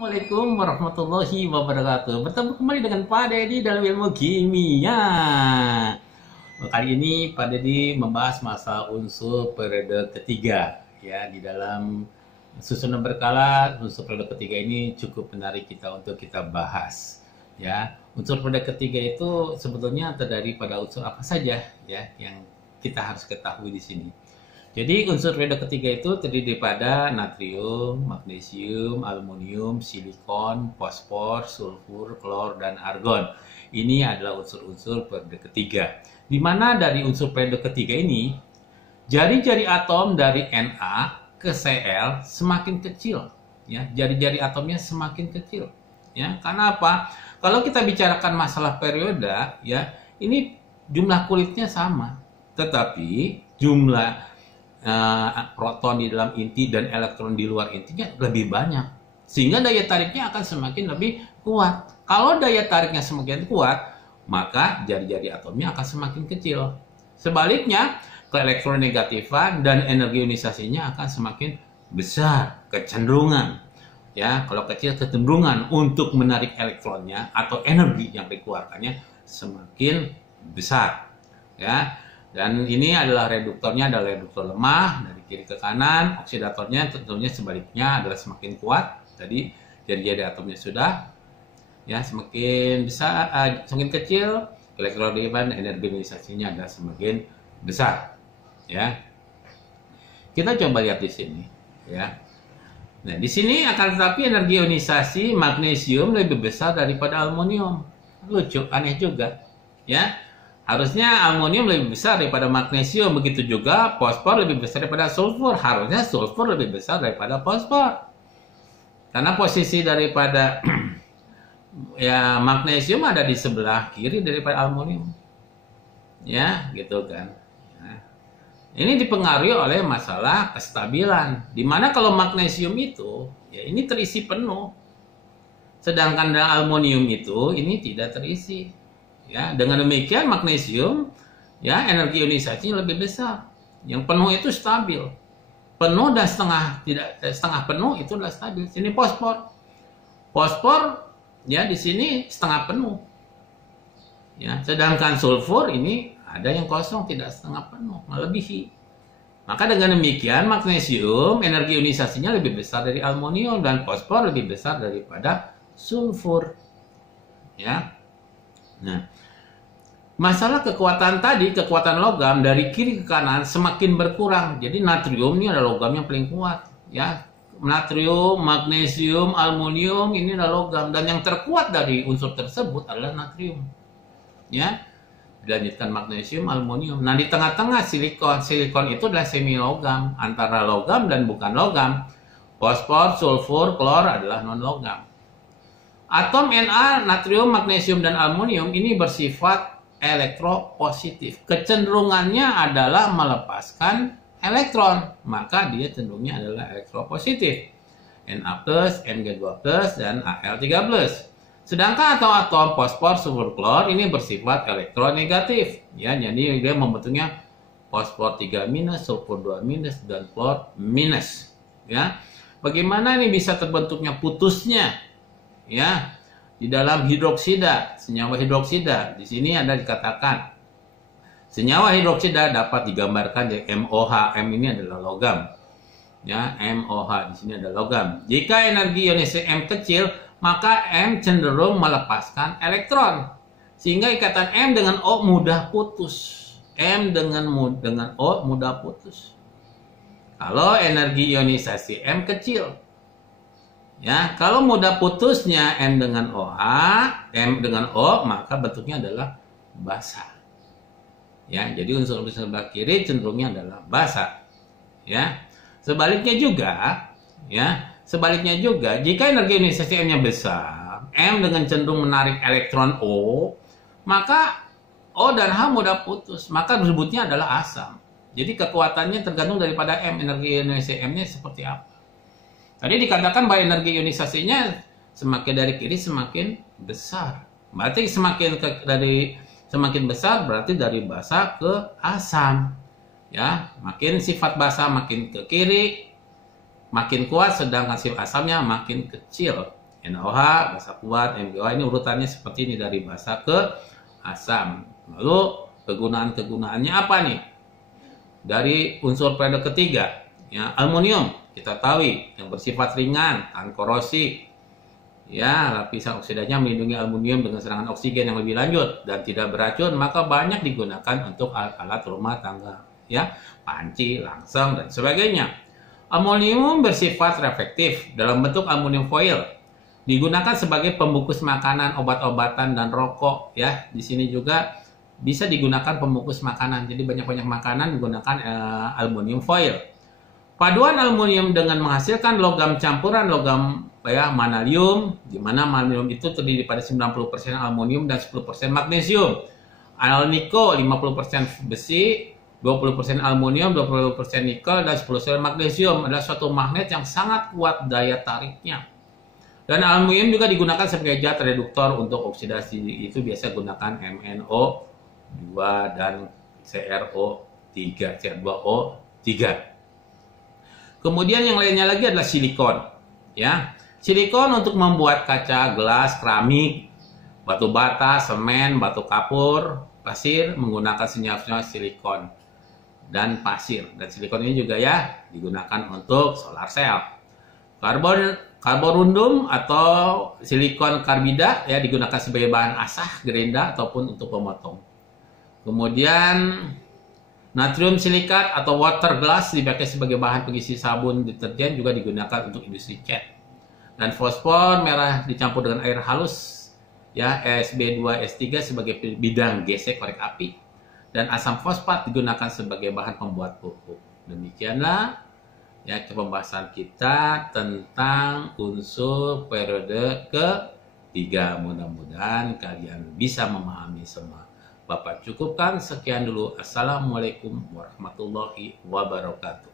Assalamualaikum warahmatullahi wabarakatuh. Bertemu kembali dengan Pak Dedi dalam ilmu kimia. Kali ini Pak Dedi membahas masalah unsur periode ketiga. Ya, di dalam susunan berkala unsur periode ketiga ini cukup menarik kita untuk kita bahas. Ya, unsur periode ketiga itu sebetulnya terdiri pada unsur apa saja ya yang kita harus ketahui di sini. Jadi unsur periode ketiga itu terdiri daripada natrium, magnesium, aluminium, silikon, fosfor, sulfur, klor, dan argon. Ini adalah unsur-unsur periode ketiga. Di mana dari unsur periode ketiga ini, jari-jari atom dari Na ke Cl semakin kecil. Ya, jari-jari atomnya semakin kecil. Ya, karena apa? Kalau kita bicarakan masalah periode, ya, ini jumlah kulitnya sama, tetapi jumlah proton di dalam inti dan elektron di luar intinya lebih banyak, sehingga daya tariknya akan semakin lebih kuat. Kalau daya tariknya semakin kuat, maka jari-jari atomnya akan semakin kecil. Sebaliknya, keelektronegatifan dan energi ionisasinya akan semakin besar, kecenderungan. Ya, kalau kecil kecenderungan untuk menarik elektronnya atau energi yang dikeluarkannya semakin besar. Ya. Dan ini adalah reduktornya adalah reduktor lemah dari kiri ke kanan, oksidatornya tentunya sebaliknya adalah semakin kuat. Tadi jari-jari atomnya sudah ya semakin besar, semakin kecil, elektronegatifan energi ionisasinya adalah semakin besar. Ya. Kita coba lihat di sini, ya. Nah, di sini akan tetapi energi ionisasi magnesium lebih besar daripada aluminium. Lucu, aneh juga, ya. Harusnya aluminium lebih besar daripada magnesium, begitu juga fosfor lebih besar daripada sulfur. Harusnya sulfur lebih besar daripada fosfor. Karena posisi daripada ya magnesium ada di sebelah kiri daripada aluminium. Ya, gitu kan. Nah, ini dipengaruhi oleh masalah kestabilan. Dimana kalau magnesium itu ya ini terisi penuh. Sedangkan aluminium itu ini tidak terisi. Ya, dengan demikian magnesium ya energi ionisasinya lebih besar. Yang penuh itu stabil. Penuh dan setengah penuh itu adalah stabil. Sini fosfor. Fosfor ya di sini setengah penuh. Ya, sedangkan sulfur ini ada yang kosong tidak setengah penuh, melebihi. Maka dengan demikian magnesium energi ionisasinya lebih besar dari aluminium dan fosfor lebih besar daripada sulfur. Ya. Nah, masalah kekuatan tadi, kekuatan logam dari kiri ke kanan semakin berkurang. Jadi natrium ini adalah logam yang paling kuat, ya. Natrium, magnesium, aluminium ini adalah logam dan yang terkuat dari unsur tersebut adalah natrium. Ya. Dilanjutkan magnesium, aluminium. Nah, di tengah-tengah silikon. Silikon itu adalah semi logam, antara logam dan bukan logam. Fosfor, sulfur, klor adalah non logam. Atom Na, natrium, magnesium, dan aluminium ini bersifat elektropositif. Kecenderungannya adalah melepaskan elektron. Maka dia cenderungnya adalah elektropositif. Na+, Mg2+, dan Al3+. Sedangkan atom-atom fosfor, sulfur, klor ini bersifat elektronegatif. Ya, jadi dia membentuknya fosfor 3-, sulfur 2-, dan klor minus. Ya. Bagaimana ini bisa terbentuknya putusnya? Ya, di dalam hidroksida, senyawa hidroksida, di sini ada dikatakan senyawa hidroksida dapat digambarkan dari MOH. M ini adalah logam. Ya, MOH di sini adalah logam. Jika energi ionisasi M kecil, maka M cenderung melepaskan elektron. Sehingga ikatan M dengan O mudah putus. M dengan O mudah putus. Kalau energi ionisasi M kecil. Ya, kalau mudah putusnya M dengan OH, M dengan O, maka bentuknya adalah basa. Ya, jadi unsur-unsur sebelah kiri cenderungnya adalah basa. Ya. Sebaliknya juga, jika energi ionisasi M-nya besar, M dengan cenderung menarik elektron O, maka O dan H mudah putus, maka disebutnya adalah asam. Jadi kekuatannya tergantung daripada M, energi ionisasi M-nya seperti apa. Tadi dikatakan bahwa energi ionisasinya semakin dari kiri semakin besar. Berarti semakin besar berarti dari basa ke asam. Ya, makin sifat basa makin ke kiri, makin kuat, sedangkan sifat asamnya makin kecil. NaOH, basa kuat, MgOH. Ini urutannya seperti ini dari basa ke asam. Lalu kegunaan-kegunaannya apa nih? Dari unsur periode ketiga, ya, aluminium kita tahu yang bersifat ringan, tahan korosi, ya, lapisan oksidasinya melindungi aluminium dengan serangan oksigen yang lebih lanjut dan tidak beracun, maka banyak digunakan untuk alat-alat rumah tangga, ya, panci, langseng dan sebagainya. Aluminium bersifat reflektif dalam bentuk aluminium foil, digunakan sebagai pembungkus makanan, obat-obatan dan rokok, ya. Di sini juga bisa digunakan pembungkus makanan. Jadi banyak-banyak makanan menggunakan aluminium foil. Paduan aluminium dengan menghasilkan logam campuran logam, ya, manalium, di mana manalium itu terdiri pada 90% aluminium dan 10% magnesium. Alniko 50% besi, 20% aluminium, 20% nikel dan 10% magnesium adalah suatu magnet yang sangat kuat daya tariknya. Dan aluminium juga digunakan sebagai zat reduktor untuk oksidasi. Itu biasa gunakan MnO2 dan CrO3. Kemudian yang lainnya lagi adalah silikon, ya. Silikon untuk membuat kaca, gelas, keramik, batu bata, semen, batu kapur, pasir menggunakan senyawa silikon dan pasir. Dan silikon ini juga, ya, digunakan untuk solar cell. Karborundum atau silikon karbida, ya, digunakan sebagai bahan asah, gerinda ataupun untuk pemotong. Kemudian natrium silikat atau water glass dipakai sebagai bahan pengisi sabun deterjen, juga digunakan untuk industri cat. Dan fosfor merah dicampur dengan air halus, ya, SB2S3 sebagai bidang gesek korek api. Dan asam fosfat digunakan sebagai bahan pembuat pupuk. Demikianlah, ya, pembahasan kita tentang unsur periode ketiga. Mudah-mudahan kalian bisa memahami semua. Bapak cukupkan sekian dulu. Assalamualaikum warahmatullahi wabarakatuh.